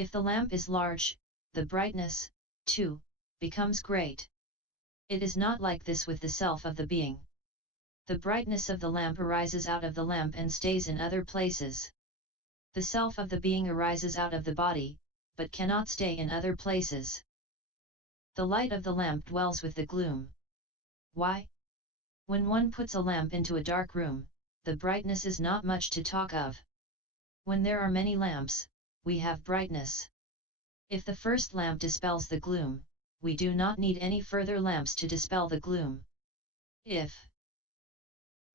If the lamp is large, the brightness, too, becomes great. It is not like this with the self of the being. The brightness of the lamp arises out of the lamp and stays in other places. The self of the being arises out of the body, but cannot stay in other places. The light of the lamp dwells with the gloom. Why? When one puts a lamp into a dark room, the brightness is not much to talk of. When there are many lamps, we have brightness. If the first lamp dispels the gloom, we do not need any further lamps to dispel the gloom. If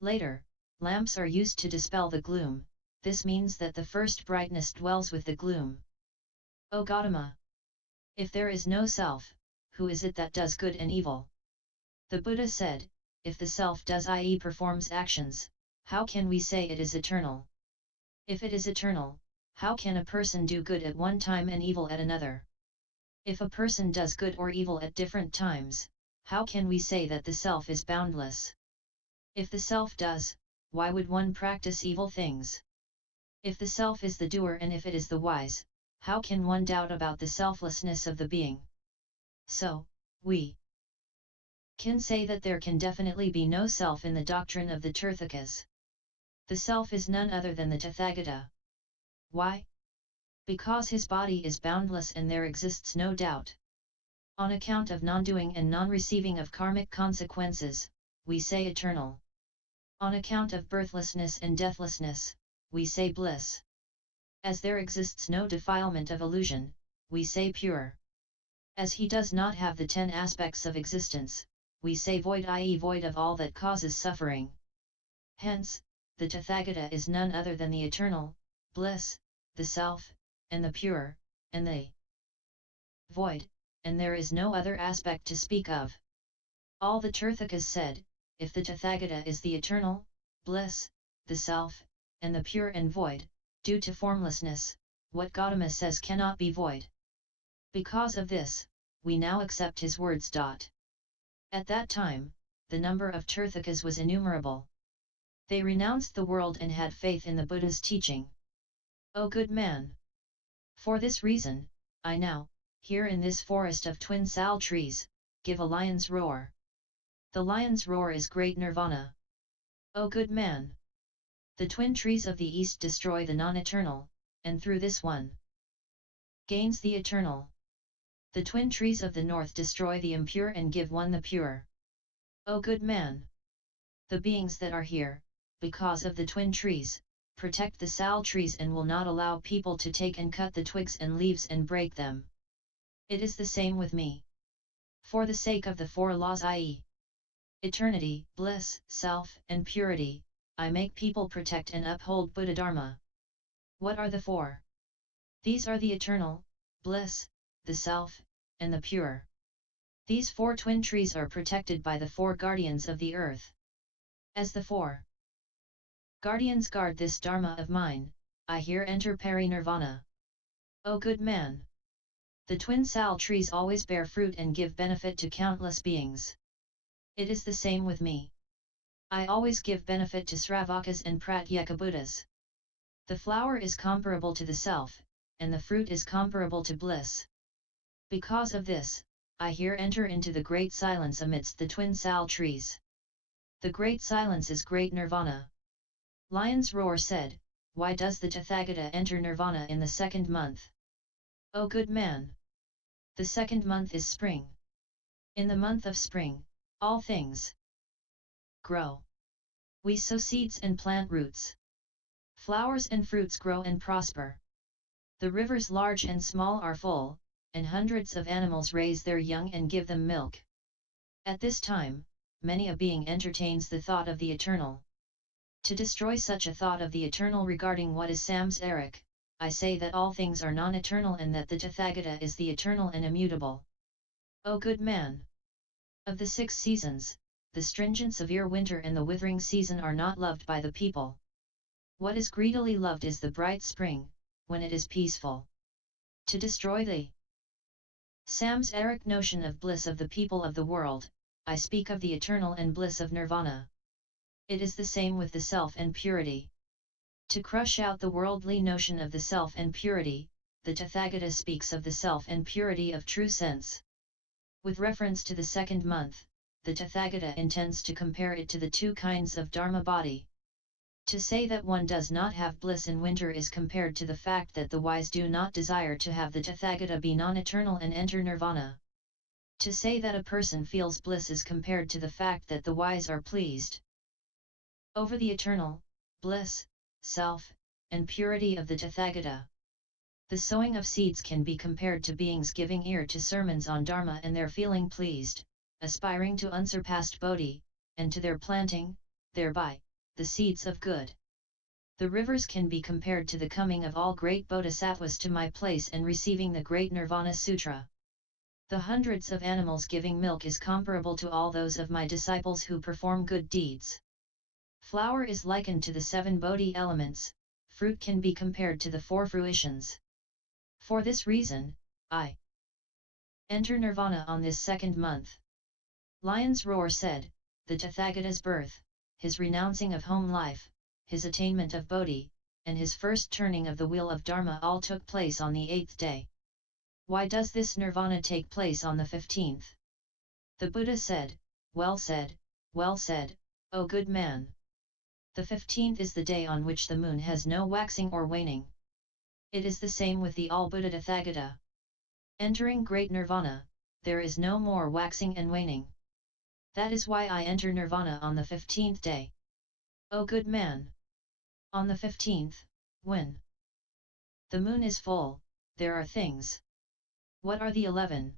later, lamps are used to dispel the gloom, this means that the first brightness dwells with the gloom. O Gautama! If there is no self, who is it that does good and evil? The Buddha said, if the self does, i.e. performs actions, how can we say it is eternal? If it is eternal, how can a person do good at one time and evil at another? If a person does good or evil at different times, how can we say that the self is boundless? If the self does, why would one practice evil things? If the self is the doer and if it is the wise, how can one doubt about the selflessness of the being? So, we can say that there can definitely be no self in the doctrine of the Tirthakas. The self is none other than the Tathagata. Why? Because his body is boundless and there exists no doubt. On account of non-doing and non-receiving of karmic consequences, we say eternal. On account of birthlessness and deathlessness, we say bliss. As there exists no defilement of illusion, we say pure. As he does not have the 10 aspects of existence, we say void, i.e. void of all that causes suffering. Hence, the Tathagata is none other than the eternal, bliss, the self, and the pure, and the void, and there is no other aspect to speak of. All the Tirthakas said, if the Tathagata is the eternal, bliss, the self, and the pure and void, due to formlessness, what Gautama says cannot be void. Because of this, we now accept his words. At that time, the number of Tirthakas was innumerable. They renounced the world and had faith in the Buddha's teaching. O good man! For this reason, I now, here in this forest of twin sal trees, give a lion's roar. The lion's roar is great nirvana. O good man! The twin trees of the east destroy the non-eternal, and through this one gains the eternal. The twin trees of the north destroy the impure and give one the pure. O good man! The beings that are here, because of the twin trees, protect the sal trees and will not allow people to take and cut the twigs and leaves and break them. It is the same with me. For the sake of the 4 laws, i.e. eternity, bliss, self, and purity, I make people protect and uphold Buddha Dharma. What are the 4? These are the eternal, bliss, the self, and the pure. These 4 twin trees are protected by the 4 guardians of the earth. As the 4 guardians guard this Dharma of mine, I here enter Parinirvana. O good man! The twin sal trees always bear fruit and give benefit to countless beings. It is the same with me. I always give benefit to Sravakas and Pratyeka Buddhas. The flower is comparable to the self, and the fruit is comparable to bliss. Because of this, I here enter into the great silence amidst the twin sal trees. The great silence is great nirvana. Lion's Roar said, why does the Tathagata enter nirvana in the 2nd month? O good man! The 2nd month is spring. In the month of spring, all things grow. We sow seeds and plant roots. Flowers and fruits grow and prosper. The rivers large and small are full, and hundreds of animals raise their young and give them milk. At this time, many a being entertains the thought of the eternal. To destroy such a thought of the eternal regarding what is samsaric, I say that all things are non-eternal and that the Tathagata is the eternal and immutable. O good man! Of the 6 seasons, the stringent severe winter and the withering season are not loved by the people. What is greedily loved is the bright spring, when it is peaceful. To destroy the samsaric notion of bliss of the people of the world, I speak of the eternal and bliss of nirvana. It is the same with the self and purity. To crush out the worldly notion of the self and purity, the Tathagata speaks of the self and purity of true sense. With reference to the second month, the Tathagata intends to compare it to the two kinds of Dharma body. To say that one does not have bliss in winter is compared to the fact that the wise do not desire to have the Tathagata be non-eternal and enter nirvana. To say that a person feels bliss is compared to the fact that the wise are pleased over the eternal, bliss, self, and purity of the Tathagata. The sowing of seeds can be compared to beings giving ear to sermons on Dharma and their feeling pleased, aspiring to unsurpassed Bodhi, and to their planting, thereby, the seeds of good. The rivers can be compared to the coming of all great Bodhisattvas to my place and receiving the great Nirvana Sutra. The hundreds of animals giving milk is comparable to all those of my disciples who perform good deeds. Flower is likened to the 7 Bodhi elements, fruit can be compared to the 4 fruitions. For this reason, I enter nirvana on this second month. Lion's Roar said, the Tathagata's birth, his renouncing of home life, his attainment of Bodhi, and his first turning of the wheel of Dharma all took place on the 8th day. Why does this nirvana take place on the 15th? The Buddha said, well said, O good man. The 15th is the day on which the moon has no waxing or waning. It is the same with the all-Buddha Tathagata. Entering great nirvana, there is no more waxing and waning. That is why I enter nirvana on the 15th day. O good man! On the 15th, when the moon is full, there are things. What are the 11?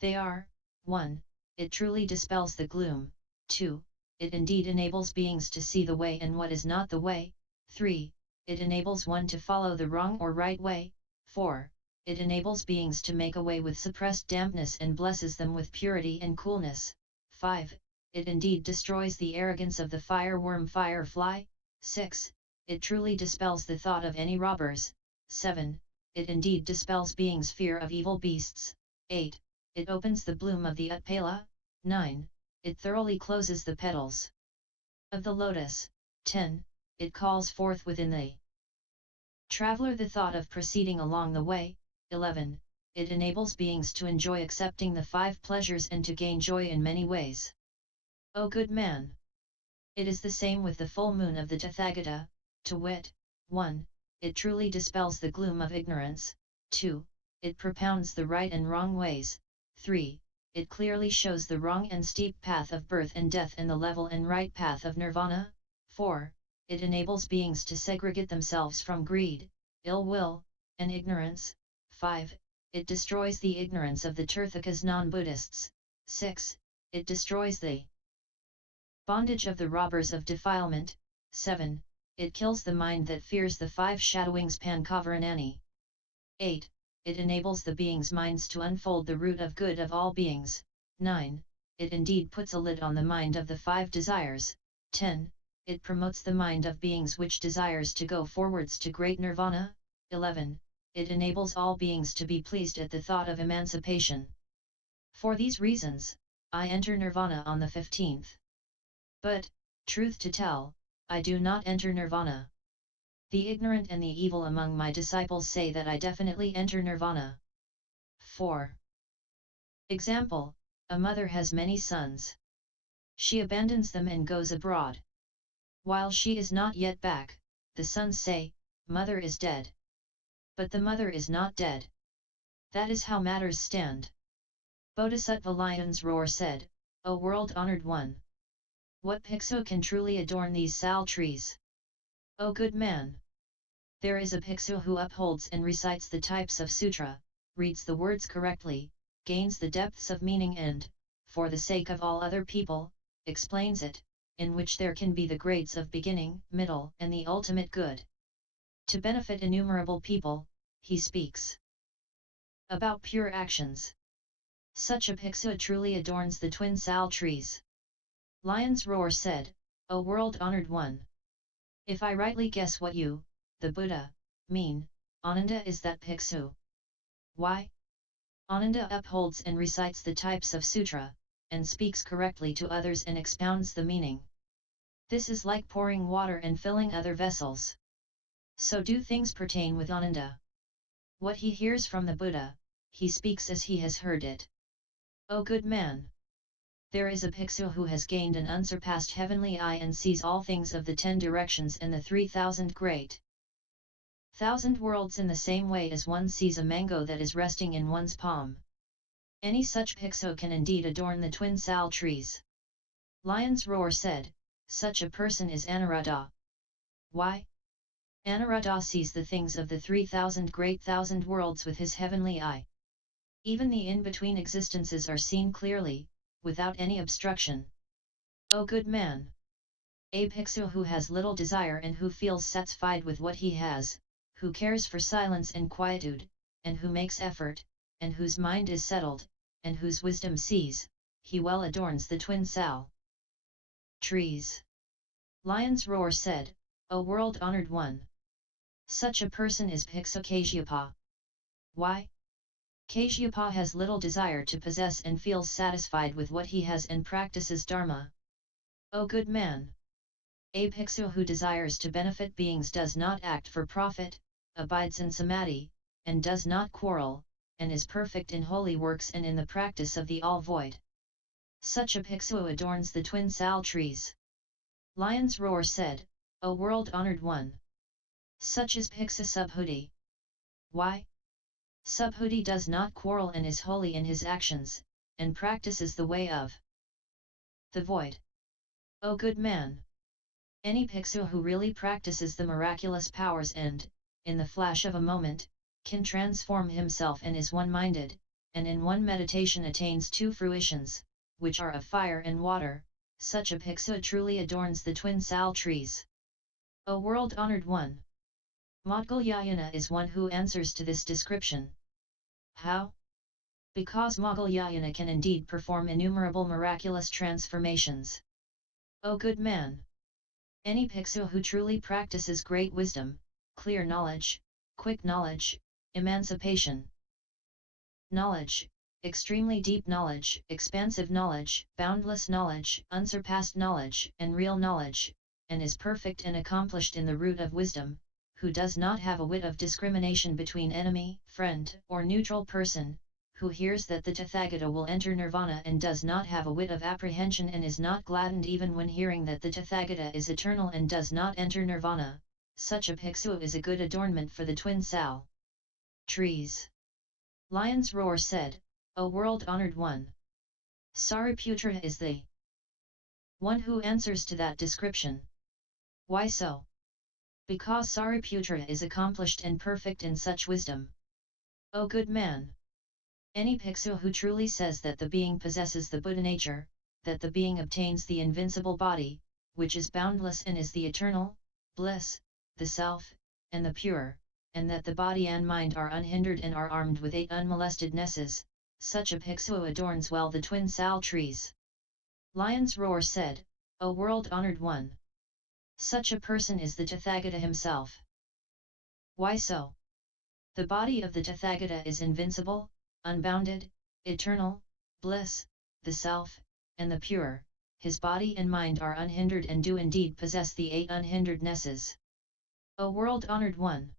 They are, 1. It truly dispels the gloom, 2. It indeed enables beings to see the way and what is not the way, 3. It enables one to follow the wrong or right way, 4. It enables beings to make away with suppressed dampness and blesses them with purity and coolness, 5. It indeed destroys the arrogance of the fireworm firefly, 6. It truly dispels the thought of any robbers, 7. It indeed dispels beings' fear of evil beasts, 8. It opens the bloom of the Utpala, 9. It thoroughly closes the petals of the lotus, 10. It calls forth within the traveler the thought of proceeding along the way, 11. It enables beings to enjoy accepting the 5 pleasures and to gain joy in many ways. O good man! It is the same with the full moon of the Tathagata, to wit, 1. It truly dispels the gloom of ignorance, 2. It propounds the right and wrong ways, 3. It clearly shows the wrong and steep path of birth and death and the level and right path of nirvana, 4. It enables beings to segregate themselves from greed, ill will, and ignorance, 5. It destroys the ignorance of the Tirthakas non-Buddhists, 6. It destroys the bondage of the robbers of defilement, 7. It kills the mind that fears the 5 shadowings Pankavaranani. 8. It enables the beings' minds to unfold the root of good of all beings, 9. It indeed puts a lid on the mind of the 5 desires, 10. It promotes the mind of beings which desires to go forwards to great nirvana, 11. It enables all beings to be pleased at the thought of emancipation. For these reasons, I enter nirvana on the 15th. But, truth to tell, I do not enter nirvana. The ignorant and the evil among my disciples say that I definitely enter nirvana. 4. Example, a mother has many sons. She abandons them and goes abroad. While she is not yet back, the sons say, Mother is dead. But the mother is not dead. That is how matters stand. Bodhisattva Lion's Roar said, O world-honored one! What bhikkhu can truly adorn these sal trees? O good man! There is a bhikkhu who upholds and recites the types of sutra, reads the words correctly, gains the depths of meaning and, for the sake of all other people, explains it, in which there can be the grades of beginning, middle, and the ultimate good. To benefit innumerable people, he speaks about pure actions. Such a bhikkhu truly adorns the twin sal trees. Lion's Roar said, O world-honored one! If I rightly guess what you, the Buddha, mean, Ananda is that bhikkhu. Why? Ananda upholds and recites the types of sutra, and speaks correctly to others and expounds the meaning. This is like pouring water and filling other vessels. So do things pertain with Ananda. What he hears from the Buddha, he speaks as he has heard it. O good man! There is a bhiksu who has gained an unsurpassed heavenly eye and sees all things of the 10 directions and the 3,000 great thousand worlds in the same way as one sees a mango that is resting in one's palm. Any such bhiksu can indeed adorn the twin sal trees. Lion's Roar said, such a person is Anuruddha. Why? Anuruddha sees the things of the 3,000 great thousand worlds with his heavenly eye. Even the in-between existences are seen clearly, without any obstruction. O good man! A bhiksu who has little desire and who feels satisfied with what he has, who cares for silence and quietude, and who makes effort, and whose mind is settled, and whose wisdom sees, he well adorns the twin sal trees. Lion's Roar said, O world-honored one! Such a person is Bhiksu Kashyapa. Why? Kashyapa has little desire to possess and feels satisfied with what he has and practices Dharma. O good man! A bhiksu who desires to benefit beings does not act for profit, abides in samadhi, and does not quarrel, and is perfect in holy works and in the practice of the all-void. Such a bhiksu adorns the twin sal trees. Lion's Roar said, O world-honored one! Such is Bhiksu Subhuti. Why? Subhuti does not quarrel and is holy in his actions, and practices the way of the void. O good man! Any bhiksu who really practices the miraculous powers and, in the flash of a moment, can transform himself and is one-minded, and in one meditation attains 2 fruitions, which are of fire and water, such a bhiksu truly adorns the twin sal trees. O world-honored one! Moggallana is one who answers to this description. How? Because Moggallana can indeed perform innumerable miraculous transformations. O good man! Any bhiksu who truly practices great wisdom, clear knowledge, quick knowledge, emancipation knowledge, extremely deep knowledge, expansive knowledge, boundless knowledge, unsurpassed knowledge, and real knowledge, and is perfect and accomplished in the root of wisdom, who does not have a whit of discrimination between enemy, friend, or neutral person, who hears that the Tathagata will enter Nirvana and does not have a whit of apprehension and is not gladdened even when hearing that the Tathagata is eternal and does not enter Nirvana, such a bhiksu is a good adornment for the twin sal trees. Lion's Roar said, O world-honored one! Sariputra is the one who answers to that description. Why so? Because Sariputra is accomplished and perfect in such wisdom. O good man! Any bhiksu who truly says that the being possesses the Buddha nature, that the being obtains the invincible body, which is boundless and is the eternal, bliss, the self, and the pure, and that the body and mind are unhindered and are armed with 8 unmolested nesses, such a bhiksu adorns well the twin sal trees. Lion's Roar said, O world-honored one! Such a person is the Tathagata himself. Why so? The body of the Tathagata is invincible, unbounded, eternal, bliss, the self, and the pure. His body and mind are unhindered and do indeed possess the 8 unhindered nesses. O world-honored one!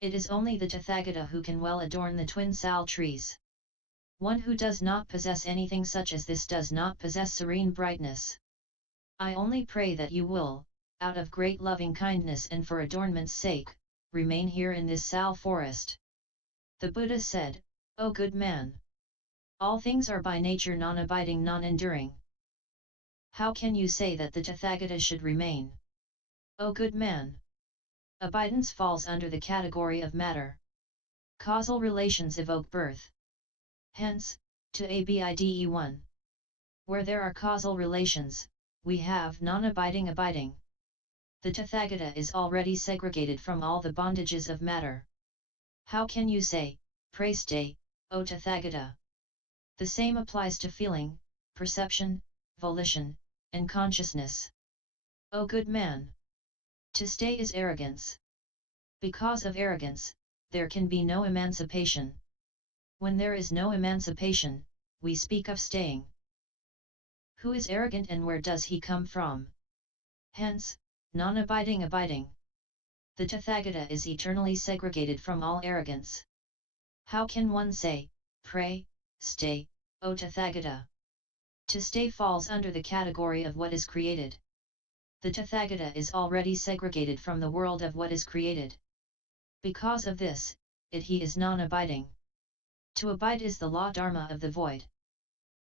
It is only the Tathagata who can well adorn the twin sal trees. One who does not possess anything such as this does not possess serene brightness. I only pray that you will, out of great loving kindness and for adornment's sake, remain here in this sal forest. The Buddha said, O good man! All things are by nature non-abiding, non-enduring. How can you say that the Tathagata should remain? O good man! Abidance falls under the category of matter. Causal relations evoke birth. Hence, to abide1. Where there are causal relations, we have non-abiding abiding. The Tathagata is already segregated from all the bondages of matter. How can you say, pray stay, O Tathagata? The same applies to feeling, perception, volition, and consciousness. O good man! To stay is arrogance. Because of arrogance, there can be no emancipation. When there is no emancipation, we speak of staying. Who is arrogant and where does he come from? Hence, non-abiding abiding. The Tathagata is eternally segregated from all arrogance. How can one say, pray, stay, O Tathagata? To stay falls under the category of what is created. The Tathagata is already segregated from the world of what is created. Because of this, he is non-abiding. To abide is the law dharma of the void.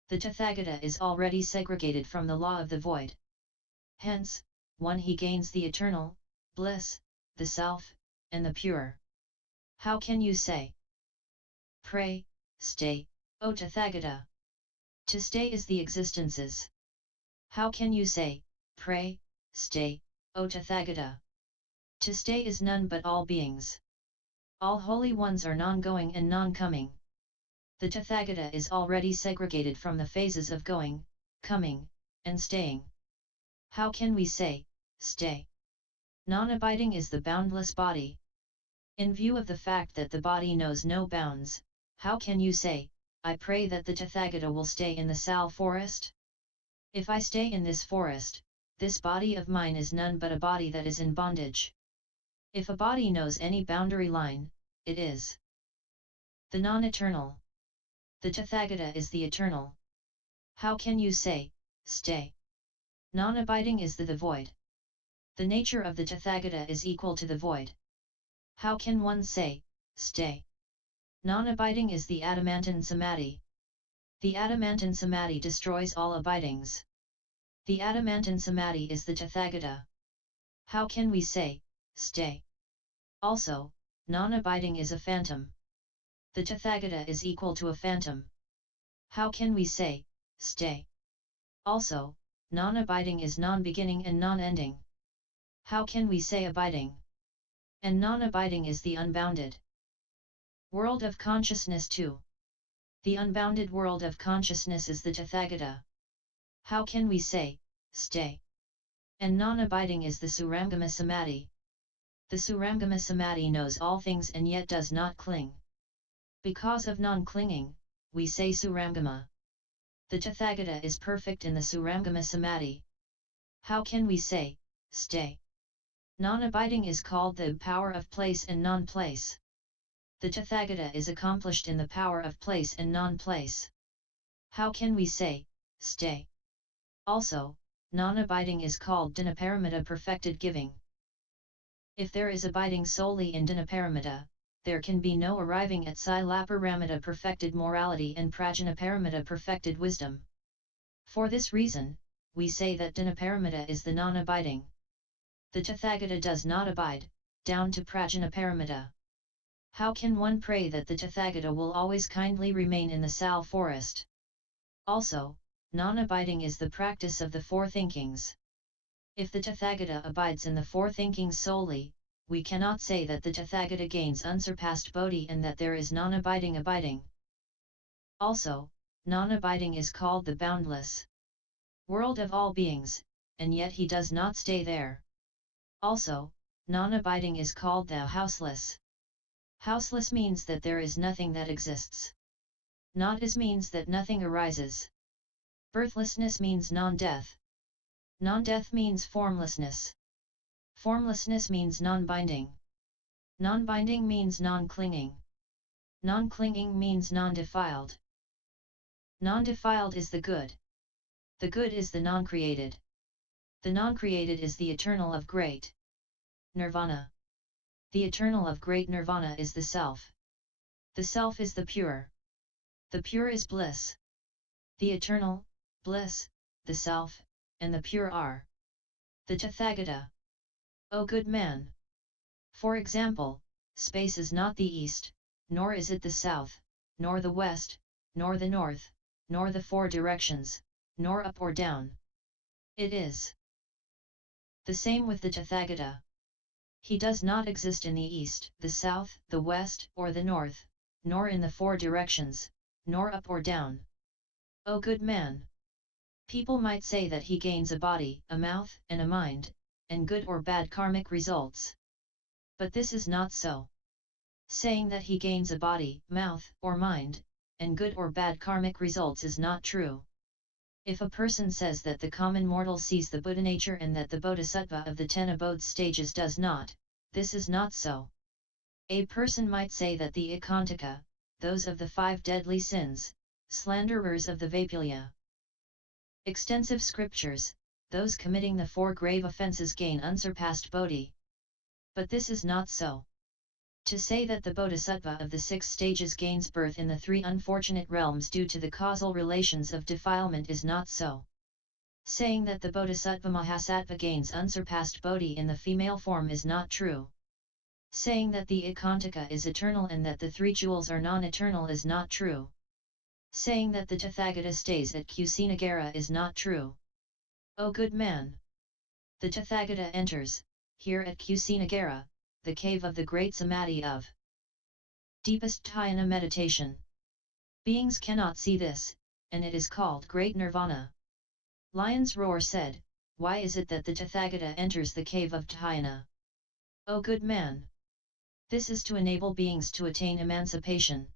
The Tathagata is already segregated from the law of the void. Hence, he gains the eternal, bliss, the self, and the pure. How can you say, pray, stay, O Tathagata? To stay is the existences. How can you say, pray, stay, O Tathagata? To stay is none but all beings. All holy ones are non-going and non-coming. The Tathagata is already segregated from the phases of going, coming, and staying. How can we say, stay? Non-abiding is the boundless body. In view of the fact that the body knows no bounds, how can you say, I pray that the Tathagata will stay in the Sal forest? If I stay in this forest, this body of mine is none but a body that is in bondage. If a body knows any boundary line, it is the non-eternal. The Tathagata is the eternal. How can you say, stay? Non-abiding is the void. The nature of the Tathagata is equal to the void. How can one say, stay? Non-abiding is the adamantine samadhi. The adamantine samadhi destroys all abidings. The adamantine samadhi is the Tathagata. How can we say, stay? Also, non-abiding is a phantom. The Tathagata is equal to a phantom. How can we say, stay? Also, non-abiding is non-beginning and non-ending. How can we say abiding? And non-abiding is the unbounded world of consciousness too. The unbounded world of consciousness is the Tathagata. How can we say, stay? And non-abiding is the Suramgama Samadhi. The Suramgama Samadhi knows all things and yet does not cling. Because of non-clinging, we say Suramgama. The Tathagata is perfect in the Suramgama Samadhi. How can we say, stay? Non-abiding is called the power of place and non-place. The Tathagata is accomplished in the power of place and non-place. How can we say, stay? Also, non-abiding is called Dhanaparamita perfected giving. If there is abiding solely in Dhanaparamita, there can be no arriving at Silaparamita perfected morality and Prajnaparamita perfected wisdom. For this reason, we say that Dhanaparamita is the non-abiding. The Tathagata does not abide, down to Prajnaparamita. How can one pray that the Tathagata will always kindly remain in the Sal forest? Also, non-abiding is the practice of the four thinkings. If the Tathagata abides in the four thinkings solely, we cannot say that the Tathagata gains unsurpassed bodhi and that there is non-abiding abiding. Also, non-abiding is called the boundless world of all beings, and yet he does not stay there. Also, non-abiding is called the houseless. Houseless means that there is nothing that exists. Not as means that nothing arises. Birthlessness means non-death. Non-death means formlessness. Formlessness means non-binding. Non-binding means non-clinging. Non-clinging means non-defiled. Non-defiled is the good. The good is the non-created. The non-created is the eternal of great Nirvana. The eternal of great Nirvana is the self. The self is the pure. The pure is bliss. The eternal, bliss, the self, and the pure are the Tathagata. O good man! For example, space is not the east, nor is it the south, nor the west, nor the north, nor the four directions, nor up or down. It is the same with the Tathagata. He does not exist in the east, the south, the west, or the north, nor in the four directions, nor up or down. O good man! People might say that he gains a body, a mouth, and a mind, and good or bad karmic results. But this is not so. Saying that he gains a body, mouth, or mind, and good or bad karmic results is not true. If a person says that the common mortal sees the Buddha nature and that the Bodhisattva of the 10 abode stages does not, this is not so. A person might say that the Ekantaka, those of the 5 deadly sins, slanderers of the Vipulya. Extensive scriptures, those committing the 4 grave offences gain unsurpassed bodhi. But this is not so. To say that the Bodhisattva of the 6 stages gains birth in the 3 unfortunate realms due to the causal relations of defilement is not so. Saying that the Bodhisattva Mahasattva gains unsurpassed bodhi in the female form is not true. Saying that the Ekantaka is eternal and that the 3 jewels are non-eternal is not true. Saying that the Tathagata stays at Kusinagara is not true. O good man! The Tathagata enters, here at Kusinagara, the cave of the great samadhi of deepest dhyana meditation. Beings cannot see this, and it is called great nirvana. Lion's Roar said, why is it that the Tathagata enters the cave of dhyana? O good man! This is to enable beings to attain emancipation.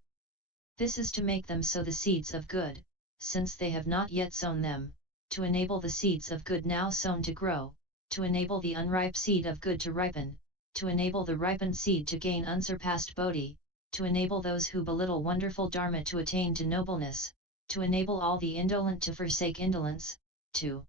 This is to make them sow the seeds of good, since they have not yet sown them, to enable the seeds of good now sown to grow, to enable the unripe seed of good to ripen, to enable the ripened seed to gain unsurpassed bodhi, to enable those who belittle wonderful dharma to attain to nobleness, to enable all the indolent to forsake indolence, to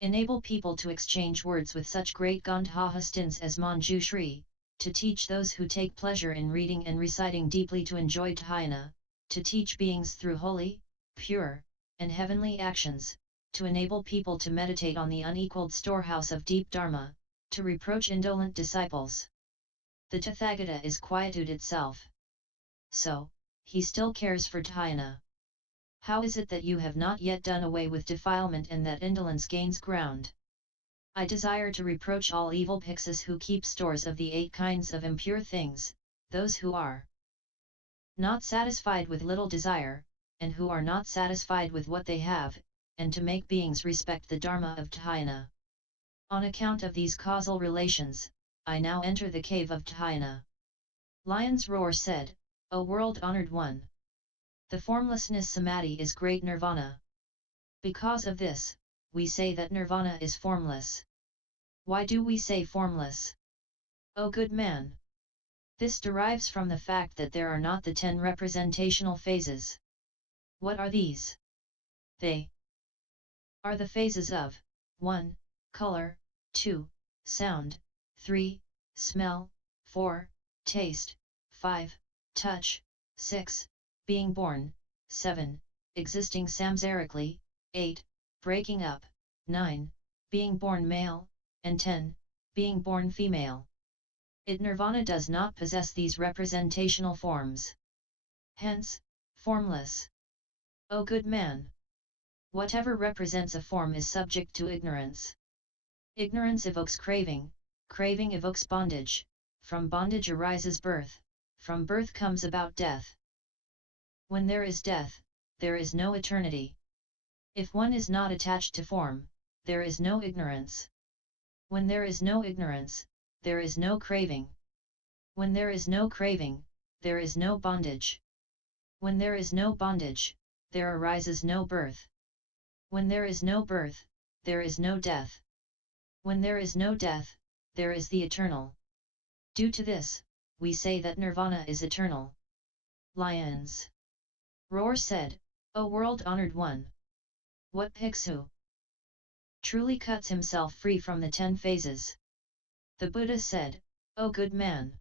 enable people to exchange words with such great Gandhahastins as Manjushri, to teach those who take pleasure in reading and reciting deeply to enjoy dhyana, to teach beings through holy, pure, and heavenly actions, to enable people to meditate on the unequaled storehouse of deep dharma, to reproach indolent disciples. The Tathagata is quietude itself. So, he still cares for dhyana. How is it that you have not yet done away with defilement and that indolence gains ground? I desire to reproach all evil Bhikshus who keep stores of the 8 kinds of impure things, those who are not satisfied with little desire, and who are not satisfied with what they have, and to make beings respect the dharma of dhyana. On account of these causal relations, I now enter the cave of dhyana. Lion's Roar said, O world-honored one! The formlessness samadhi is great nirvana. Because of this, we say that nirvana is formless. Why do we say formless? O good man! This derives from the fact that there are not the 10 representational phases. What are these? They are the phases of 1. Color, 2. Sound, 3. Smell, 4. Taste, 5. Touch, 6. Being born, 7. Existing samsarically, 8. Breaking up, 9. Being born male, and 10. Being born female. Nirvana does not possess these representational forms. Hence, formless. O good man! Whatever represents a form is subject to ignorance. Ignorance evokes craving, craving evokes bondage, from bondage arises birth, from birth comes about death. When there is death, there is no eternity. If one is not attached to form, there is no ignorance. When there is no ignorance, there is no craving. When there is no craving, there is no bondage. When there is no bondage, there arises no birth. When there is no birth, there is no death. When there is no death, there is the eternal. Due to this, we say that nirvana is eternal. Lion's Roar said, O world-honored one! What Bhiksu truly cuts himself free from the 10 phases? The Buddha said, O good man!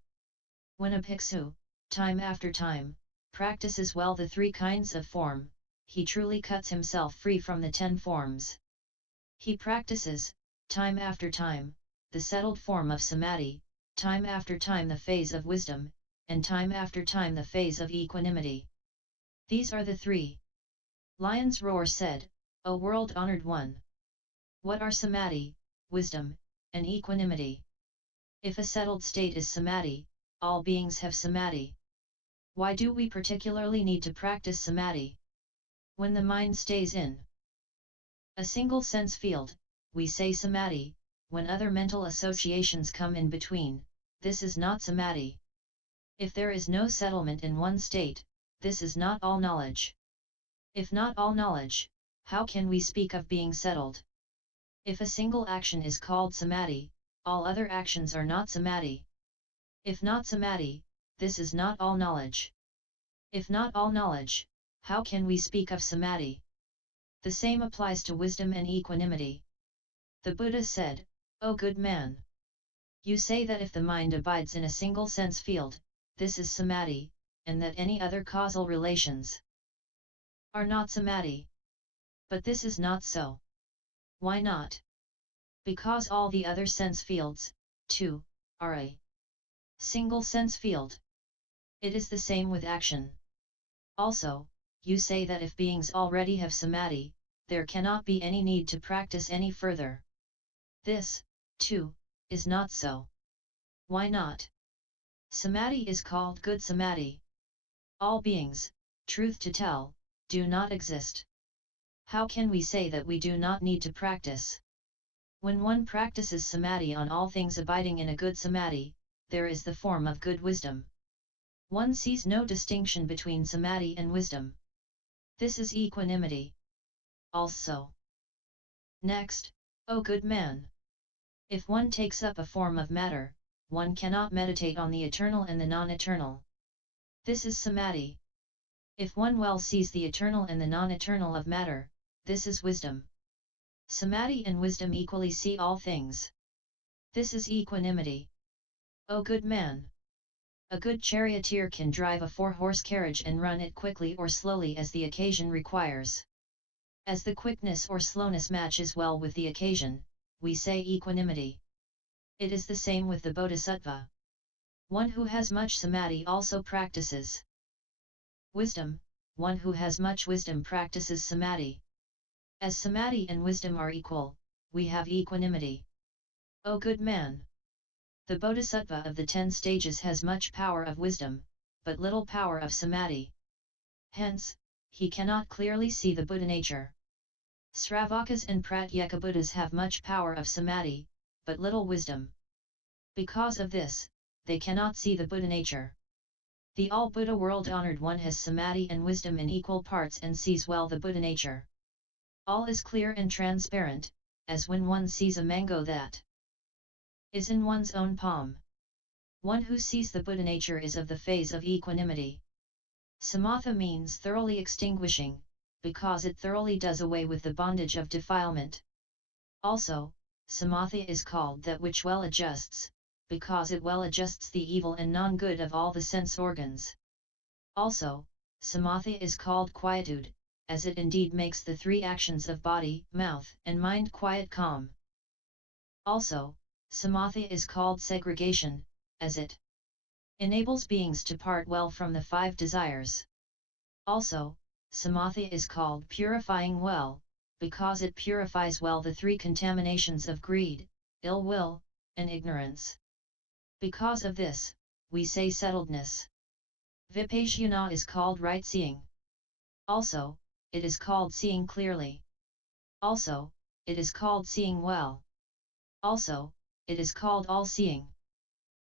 When a Bhiksu, time after time, practices well the 3 kinds of form, he truly cuts himself free from the 10 forms. He practices, time after time, the settled form of samadhi, time after time the phase of wisdom, and time after time the phase of equanimity. These are the 3. Lion's Roar said, O world-honored one! What are samadhi, wisdom, and equanimity? If a settled state is samadhi, all beings have samadhi. Why do we particularly need to practice samadhi? When the mind stays in a single sense field, we say samadhi. When other mental associations come in between, this is not samadhi. If there is no settlement in one state, this is not all knowledge. If not all knowledge, how can we speak of being settled? If a single action is called samadhi, all other actions are not samadhi. If not samadhi, this is not all knowledge. If not all knowledge, how can we speak of samadhi? The same applies to wisdom and equanimity. The Buddha said, "O good man! You say that if the mind abides in a single sense field, this is samadhi, and that any other causal relations are not samadhi. But this is not so. Why not? Because all the other sense fields, too, are a single sense field. It is the same with action. Also, you say that if beings already have samadhi, there cannot be any need to practice any further. This, too, is not so. Why not? Samadhi is called good samadhi. All beings, truth to tell, do not exist. How can we say that we do not need to practice? When one practices samadhi on all things abiding in a good samadhi, there is the form of good wisdom. One sees no distinction between samadhi and wisdom. This is equanimity. Also. Next, O good man! If one takes up a form of matter, one cannot meditate on the eternal and the non-eternal. This is samadhi. If one well sees the eternal and the non-eternal of matter, this is wisdom. Samadhi and wisdom equally see all things. This is equanimity. O good man! A good charioteer can drive a 4-horse carriage and run it quickly or slowly as the occasion requires. As the quickness or slowness matches well with the occasion, we say equanimity. It is the same with the Bodhisattva. One who has much samadhi also practices wisdom. One who has much wisdom practices samadhi. As samadhi and wisdom are equal, we have equanimity. O good man! The Bodhisattva of the 10 stages has much power of wisdom, but little power of samadhi. Hence, he cannot clearly see the Buddha nature. Sravakas and Pratyeka Buddhas have much power of samadhi, but little wisdom. Because of this, they cannot see the Buddha nature. The all-Buddha world-honored one has samadhi and wisdom in equal parts and sees well the Buddha nature. All is clear and transparent, as when one sees a mango that is in one's own palm. One who sees the Buddha nature is of the phase of equanimity. Samatha means thoroughly extinguishing, because it thoroughly does away with the bondage of defilement. Also, samatha is called that which well adjusts, because it well adjusts the evil and non-good of all the sense organs. Also, samatha is called quietude, as it indeed makes the 3 actions of body, mouth, and mind quiet calm. Also, samatha is called segregation, as it enables beings to part well from the 5 desires. Also, samatha is called purifying well, because it purifies well the 3 contaminations of greed, ill will, and ignorance. Because of this, we say settledness. Vipasyana is called right seeing. Also, it is called seeing clearly. Also, it is called seeing well. Also, it is called all-seeing.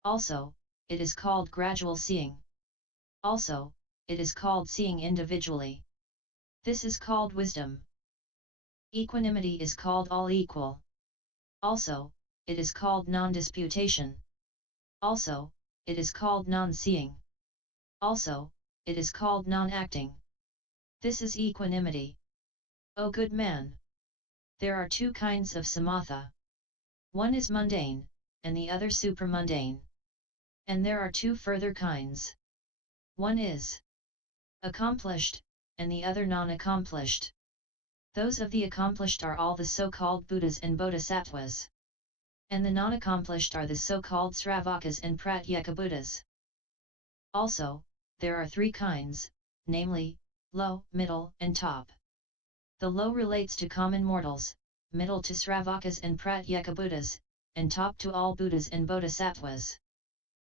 Also, it is called gradual seeing. Also, it is called seeing individually. This is called wisdom. Equanimity is called all equal. Also, it is called non-disputation. Also, it is called non-seeing. Also, it is called non-acting. This is equanimity. O good man! There are 2 kinds of samatha. One is mundane, and the other supramundane. And there are 2 further kinds. One is accomplished, and the other non-accomplished. Those of the accomplished are all the so-called Buddhas and Bodhisattvas. And the non-accomplished are the so-called Sravakas and Pratyeka Buddhas. Also, there are 3 kinds, namely, low, middle, and top. The low relates to common mortals, middle to Sravakas and Pratyeka Buddhas, and top to all Buddhas and Bodhisattvas.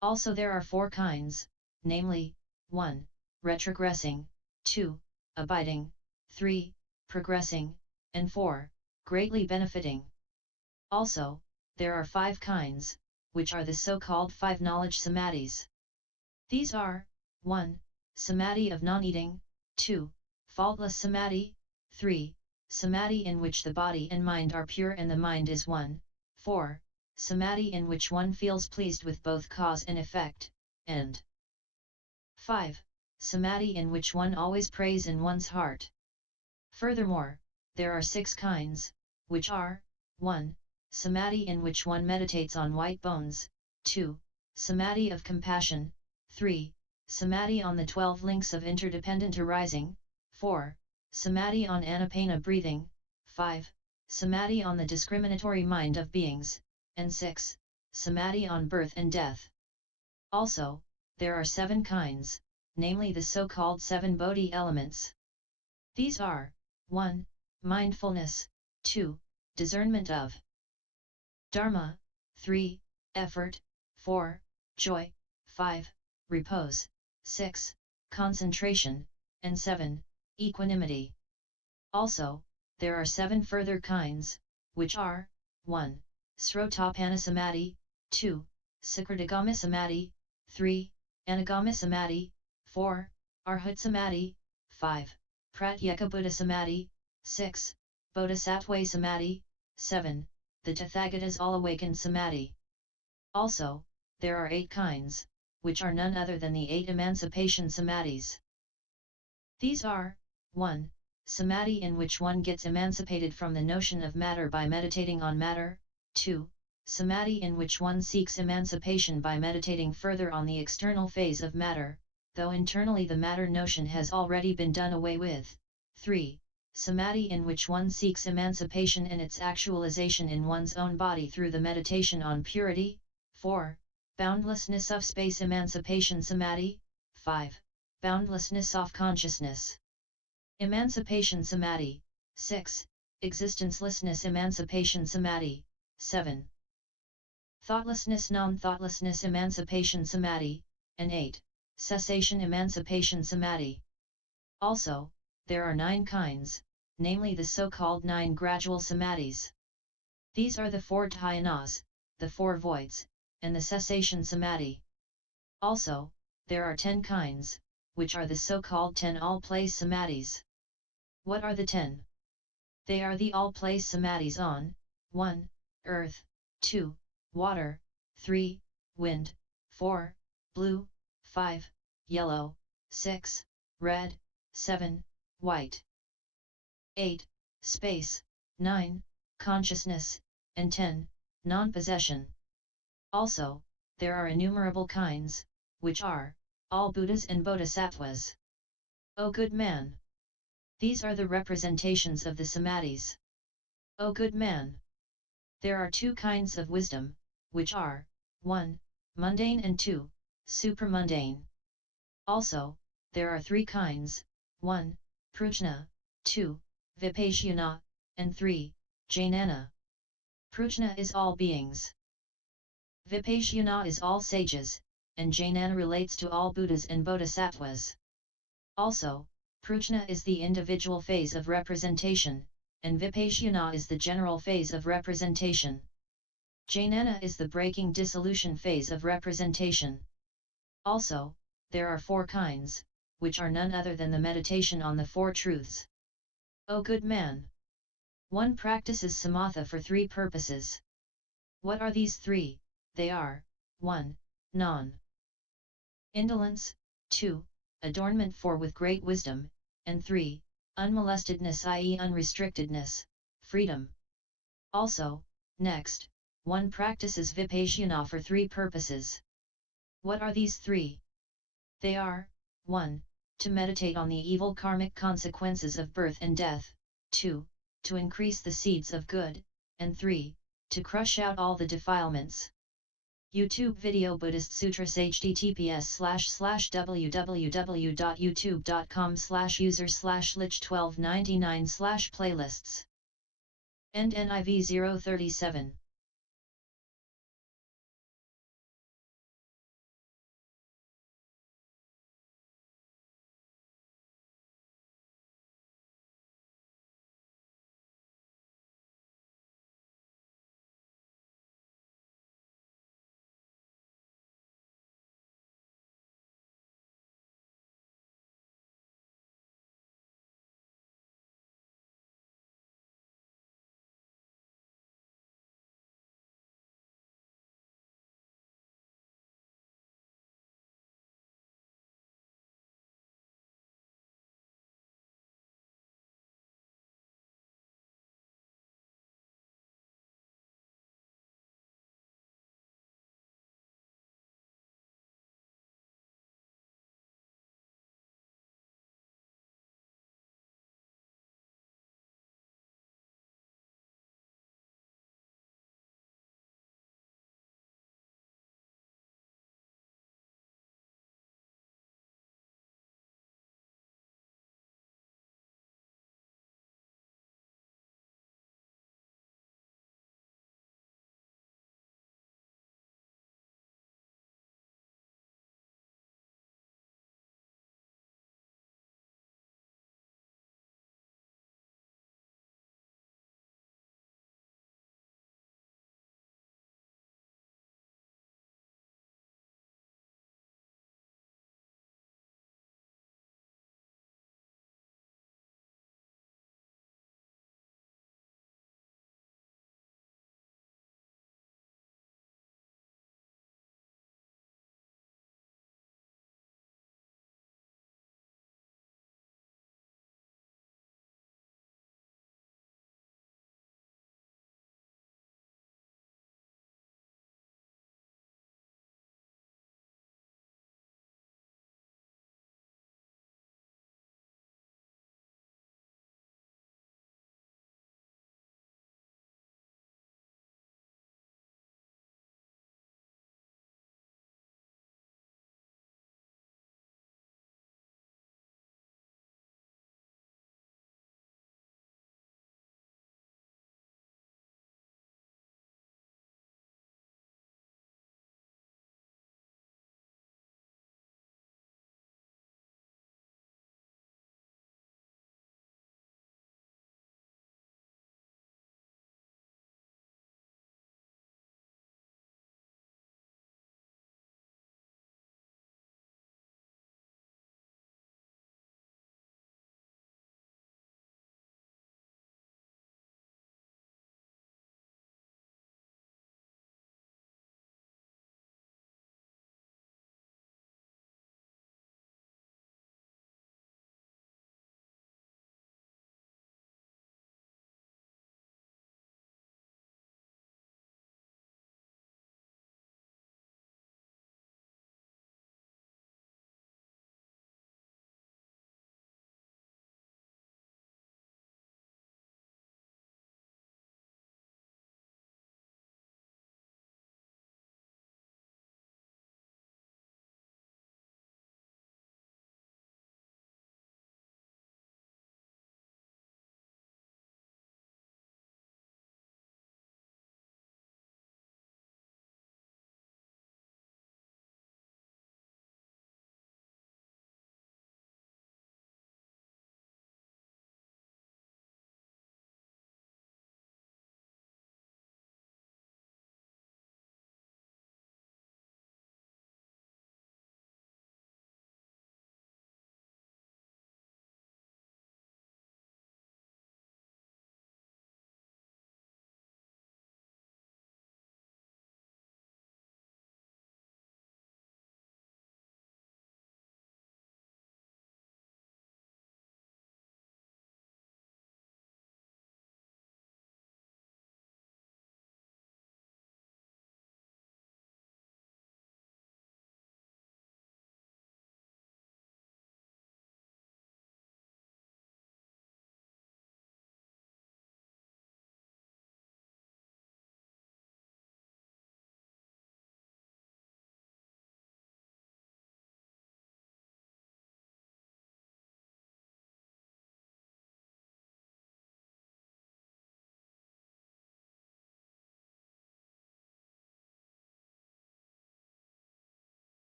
Also there are 4 kinds, namely, 1. Retrogressing, 2. Abiding, 3. Progressing, and 4. Greatly benefiting. Also, there are 5 kinds, which are the so-called 5 knowledge samadhis. These are, 1. Samadhi of non-eating, 2. Faultless samadhi, 3. Samadhi in which the body and mind are pure and the mind is one, 4. Samadhi in which one feels pleased with both cause and effect, and 5. samadhi in which one always prays in one's heart. Furthermore, there are 6 kinds, which are 1. Samadhi in which one meditates on white bones, 2. Samadhi of compassion, 3. Samadhi on the 12 links of interdependent arising, 4. Samadhi on anapana breathing, 5. Samadhi on the discriminatory mind of beings, and 6. Samadhi on birth and death. Also, there are 7 kinds, namely the so-called 7 Bodhi elements. These are 1. Mindfulness, 2. Discernment of Dharma, 3. Effort, 4. Joy, 5. Repose, 6. Concentration, and 7. Equanimity. Also, there are 7 further kinds, which are 1. Srotapana Samadhi, 2. Sakardagama Samadhi, 3. Anagama Samadhi, 4. Arhat Samadhi, 5. Pratyeka Buddha Samadhi, 6. Bodhisattva Samadhi, 7. The Tathagatas all-awakened Samadhi. Also, there are 8 kinds, which are none other than the 8 emancipation samadhis. These are 1. Samadhi in which one gets emancipated from the notion of matter by meditating on matter, 2. Samadhi in which one seeks emancipation by meditating further on the external phase of matter, though internally the matter notion has already been done away with, 3. Samadhi in which one seeks emancipation and its actualization in one's own body through the meditation on purity, 4. Boundlessness of space emancipation samadhi, 5. Boundlessness of consciousness emancipation samadhi, 6. Existencelessness emancipation samadhi, 7. Thoughtlessness non-thoughtlessness emancipation samadhi, and 8. Cessation emancipation samadhi. Also, there are 9 kinds, namely the so-called 9 gradual samadhis. These are the 4 dhyanas, the 4 voids, and the cessation samadhi. Also, there are 10 kinds, which are the so-called 10 all-place samadhis. What are the 10? They are the all-place samadhis on 1. Earth, 2. Water, 3. Wind, 4. Blue, 5. Yellow, 6. Red, 7. White, 8. Space, 9. Consciousness, and 10. Non-possession. Also, there are innumerable kinds, which are all Buddhas and Bodhisattvas. O good man! These are the representations of the samadhis. O good man! There are 2 kinds of wisdom, which are 1. Mundane and 2. Supramundane. Also, there are 3 kinds, 1. Prajna, 2. Vipasyana, and 3. Jnana. Prajna is all beings. Vipasyana is all sages, and jnana relates to all Buddhas and Bodhisattvas. Also, Prajna is the individual phase of representation, and vipasyana is the general phase of representation. Jnana is the breaking dissolution phase of representation. Also, there are 4 kinds, which are none other than the meditation on the 4 truths. O good man! One practices samatha for 3 purposes. What are these 3? They are 1. Non-indolence, 2. Adornment for with great wisdom, and 3. Unmolestedness i.e. unrestrictedness, freedom. Also, next, one practices vipasyana for 3 purposes. What are these 3? They are 1. To meditate on the evil karmic consequences of birth and death, 2. To increase the seeds of good, and 3. To crush out all the defilements. YouTube video Buddhist Sutras https://www.youtube.com/user/lich1299/playlists. End NIV 037